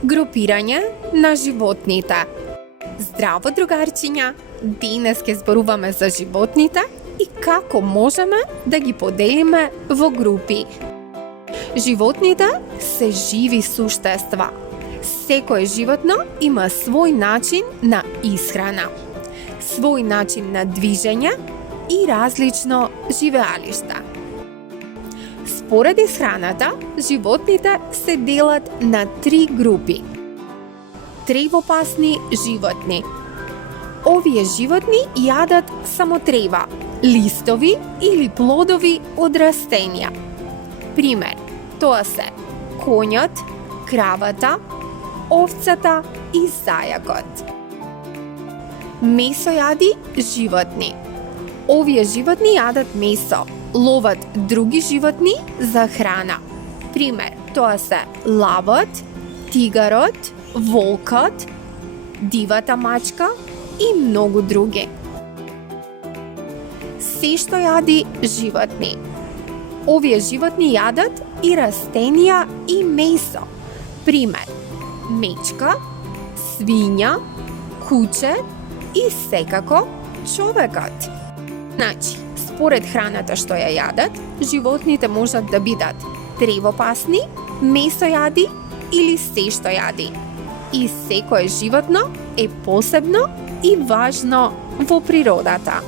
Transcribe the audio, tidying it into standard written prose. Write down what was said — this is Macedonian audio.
Групирање на животните. Здраво, другарчиња! Денес ќе зборуваме за животните и како можеме да ги поделиме во групи. Животните се живи суштества. Секое животно има свој начин на исхрана, свој начин на движење и различно живеалиште. Според исхраната, животните се делат на 3 групи. Тревопасни животни. Овие животни јадат само трева, листови или плодови од растенија. Пример, тоа се конјот, кравата, овцата и зајакот. Месојади животни. Овие животни јадат месо, ловат други животни за храна. Пример, тоа се лавот, тигарот, волкот, дивата мачка и многу други. Се што јади животни. Овие животни јадат и растенија и месо. Пример, мечка, свиња, куче и секако човекот. Значи, според храната што ја јадат, животните можат да бидат тревопасни, месојади или се што јади. И секое животно е посебно и важно во природата.